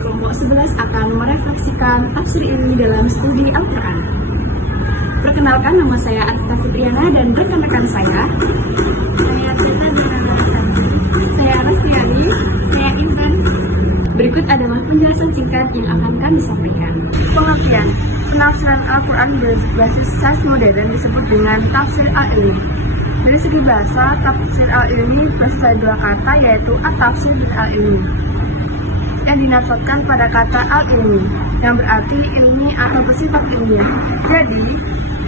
kelompok 11 akan merefleksikan tafsir ilmi dalam studi Al-Quran. Perkenalkan, nama saya Arifta Fitriana dan rekan-rekan saya. Saya Zeta Zanarasati. Saya Rastiani. Saya Intan. Berikut adalah penjelasan singkat yang akan kami sampaikan. Pengertian. Penafsiran Al-Quran berbasis sains modern disebut dengan tafsir al-ilmi. Dari segi bahasa, tafsir al-ilmi berasal dari dua kata, yaitu at-tafsir dan al-ilmi, yang dinasabkan pada kata al-ilmi, yang berarti ilmi atau bersifat ilmiah. Jadi,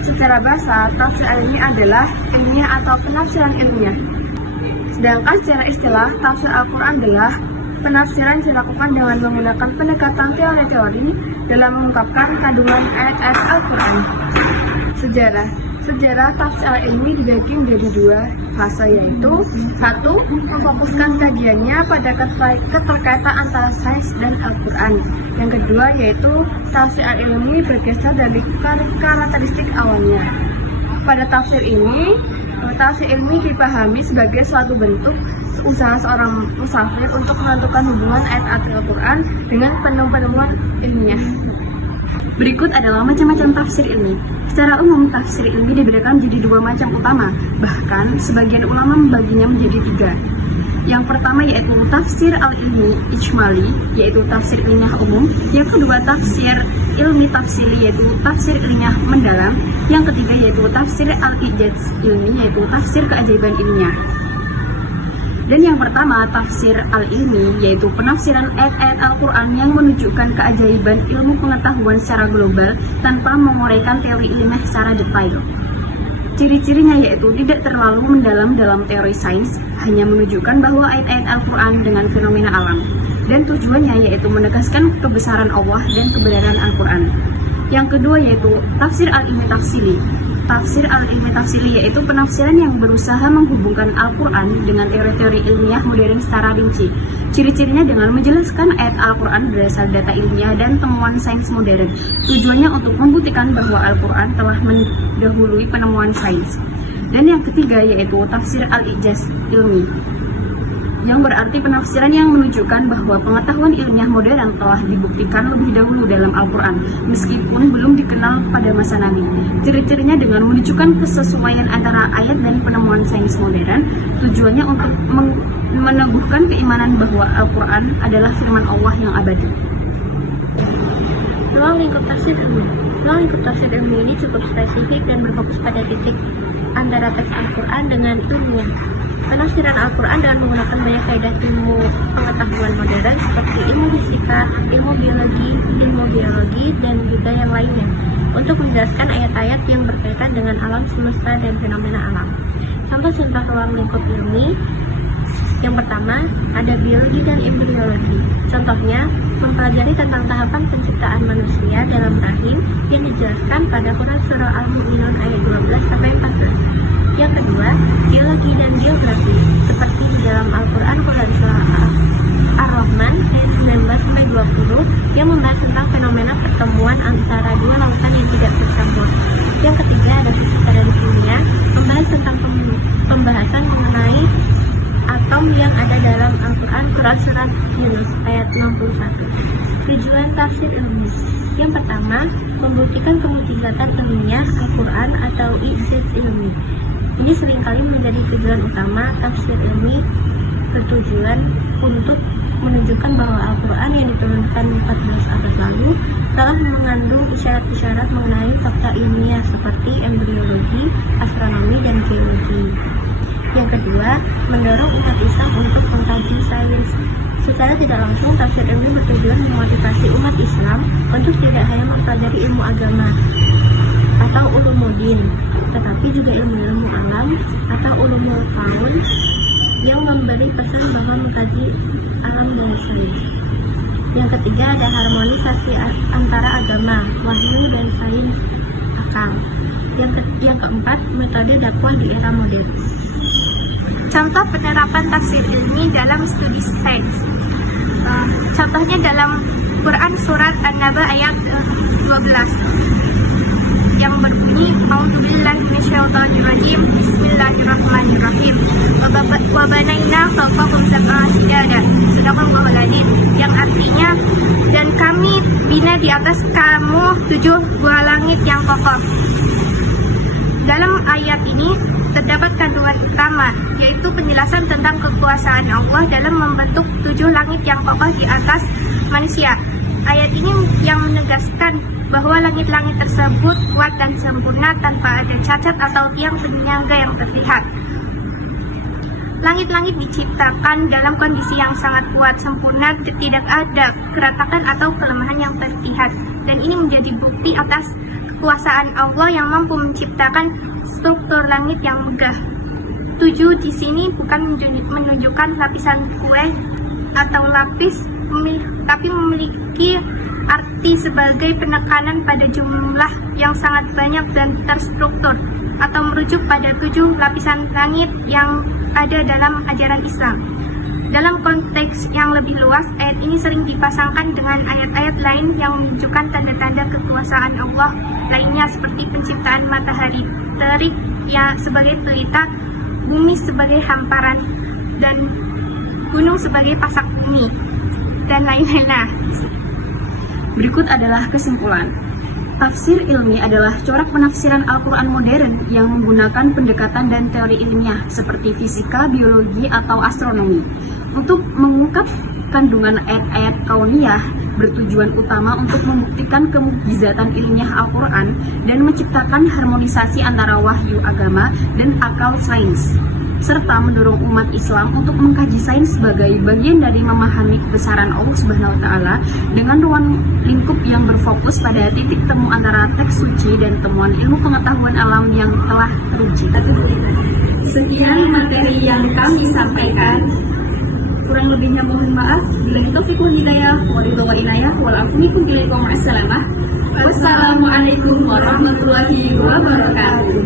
secara bahasa, tafsir al-ilmi adalah ilmiah atau penafsiran ilmiah. Sedangkan secara istilah, tafsir Al-Quran adalah penafsiran yang dilakukan dengan menggunakan pendekatan teori-teori dalam mengungkapkan kandungan ayat-ayat Al-Quran. Sejarah tafsir al-ilmi dibagi menjadi dua fase, yaitu satu, memfokuskan kajiannya pada keterkaitan antara sains dan Al-Quran. Yang kedua yaitu tafsir al-ilmi bergeser dari karakteristik awalnya. Pada tafsir ini, tafsir ilmi dipahami sebagai suatu bentuk usaha seorang musafir untuk menentukan hubungan ayat-ayat Al-Quran dengan penemuan ilmiah. Berikut adalah macam-macam tafsir ilmi. Secara umum, tafsir ilmi dibedakan menjadi dua macam utama, bahkan sebagian ulama membaginya menjadi tiga. Yang pertama yaitu tafsir al-ilmi ijmali, yaitu tafsir ilmiah umum. Yang kedua tafsir ilmi tafsili, yaitu tafsir ilmiah mendalam. Yang ketiga yaitu tafsir al-ijaz ilmi, yaitu tafsir keajaiban ilmiah. Dan yang pertama, tafsir al-ilmi, yaitu penafsiran ayat-ayat Al-Quran yang menunjukkan keajaiban ilmu pengetahuan secara global tanpa menguraikan teori ilmiah secara detail. Ciri-cirinya yaitu tidak terlalu mendalam dalam teori sains, hanya menunjukkan bahwa ayat-ayat Al-Quran dengan fenomena alam. Dan tujuannya yaitu menegaskan kebesaran Allah dan kebenaran Al-Quran. Yang kedua yaitu tafsir al-ilmi tafsili. Tafsir al-ilmi tafsili yaitu penafsiran yang berusaha menghubungkan Al-Quran dengan teori-teori ilmiah modern secara rinci. Ciri-cirinya dengan menjelaskan ayat Al-Quran berdasar data ilmiah dan temuan sains modern. Tujuannya untuk membuktikan bahwa Al-Quran telah mendahului penemuan sains. Dan yang ketiga yaitu tafsir al-ijaz ilmi, yang berarti penafsiran yang menunjukkan bahwa pengetahuan ilmiah modern telah dibuktikan lebih dahulu dalam Al-Quran, meskipun belum dikenal pada masa Nabi. Ciri-cirinya dengan menunjukkan kesesuaian antara ayat dan penemuan sains modern. Tujuannya untuk meneguhkan keimanan bahwa Al-Quran adalah firman Allah yang abadi. Ruang lingkup tafsir ilmi. Ruang lingkup tafsir ilmi ini cukup spesifik dan berfokus pada titik antara teks Al-Quran dengan ilmiah. Penafsiran Al-Quran dengan menggunakan banyak kaidah ilmu pengetahuan modern seperti ilmu fisika, ilmu biologi, dan juga yang lainnya untuk menjelaskan ayat-ayat yang berkaitan dengan alam semesta dan fenomena alam. Contoh-contoh ruang lingkup ilmi. Yang pertama, ada biologi dan embriologi. Contohnya, mempelajari tentang tahapan penciptaan manusia dalam rahim yang dijelaskan pada Quran Surah Al-Mu'minun ayat 12-14. Yang kedua, geologi dan geografi, seperti di dalam Al-Quran Surah Ar-Rahman ayat 19-20 yang membahas tentang fenomena pertemuan antara dua lautan yang tidak bercampur. Yang ketiga, ada fisika dan kimia, membahas tentang pembahasan mengenai atom yang ada dalam Al-Quran Surat Yunus ayat 61. Tujuan tafsir ilmi. Yang pertama, membuktikan kemujizatan ilmiah Al-Quran atau ijaz ilmi. Ini seringkali menjadi tujuan utama tafsir ilmi, bertujuan untuk menunjukkan bahwa Al-Quran yang diturunkan 14 abad lalu telah mengandung isyarat-isyarat mengenai fakta ilmiah seperti embriologi, astronomi, dan geologi. Yang kedua, mendorong umat Islam untuk mengkaji sains. Secara tidak langsung, tafsir ilmi bertujuan memotivasi umat Islam untuk tidak hanya mempelajari ilmu agama atau ulumuddin, tetapi juga ilmu-ilmu alam atau ulumul kaun yang memberi pesan bahwa mengkaji alam dan sains. Yang ketiga, ada harmonisasi antara agama, wahyu, dan sains akal. Yang keempat, metode dakwah di era modern. Contoh penerapan tafsir ilmi dalam studi sains. Contohnya dalam Quran Surat An-Naba ayat 12. yang berbunyi A'udzubillahi minasyaitonirrajim. Bismillahirrahmanirrahim. Wa banaina fawqakum sab'a shidada. Sadaqallahu al-azim. Yang artinya, dan kami bina di atas kamu 7 buah langit yang kokoh. Dalam ayat ini terdapat kandungan utama, yaitu penjelasan tentang kekuasaan Allah dalam membentuk 7 langit yang kokoh di atas manusia. Ayat ini yang menegaskan bahwa langit-langit tersebut kuat dan sempurna tanpa ada cacat atau tiang penyangga yang terlihat. Langit-langit diciptakan dalam kondisi yang sangat kuat, sempurna, tidak ada keretakan atau kelemahan yang terlihat. Dan ini menjadi bukti atas kekuasaan Allah yang mampu menciptakan struktur langit yang megah. 7 di sini bukan menunjukkan lapisan kue atau lapis, tapi memiliki arti sebagai penekanan pada jumlah yang sangat banyak dan terstruktur, atau merujuk pada 7 lapisan langit yang ada dalam ajaran Islam. Dalam konteks yang lebih luas, ayat ini sering dipasangkan dengan ayat-ayat lain yang menunjukkan tanda-tanda kekuasaan Allah lainnya, seperti penciptaan matahari terik ya sebagai pelita, bumi sebagai hamparan, dan gunung sebagai pasak bumi, dan lain-lain. Berikut adalah kesimpulan. Tafsir ilmi adalah corak penafsiran Al-Quran modern yang menggunakan pendekatan dan teori ilmiah seperti fisika, biologi, atau astronomi untuk mengungkap kandungan ayat-ayat kauniyah, bertujuan utama untuk membuktikan kemukjizatan ilmiah Al-Quran dan menciptakan harmonisasi antara wahyu agama dan akal sains, serta mendorong umat Islam untuk mengkaji sains sebagai bagian dari memahami kebesaran Allah Subhanahu wa Ta'ala dengan ruang lingkup yang berfokus pada titik temu antara teks suci dan temuan ilmu pengetahuan alam yang telah teruji. Sekian materi yang kami sampaikan. Kurang lebihnya mohon maaf. Billahi taufiq wal hidayah, waridha'i inayah, wal afu minkum ilaikum. Wassalamualaikum warahmatullahi wabarakatuh.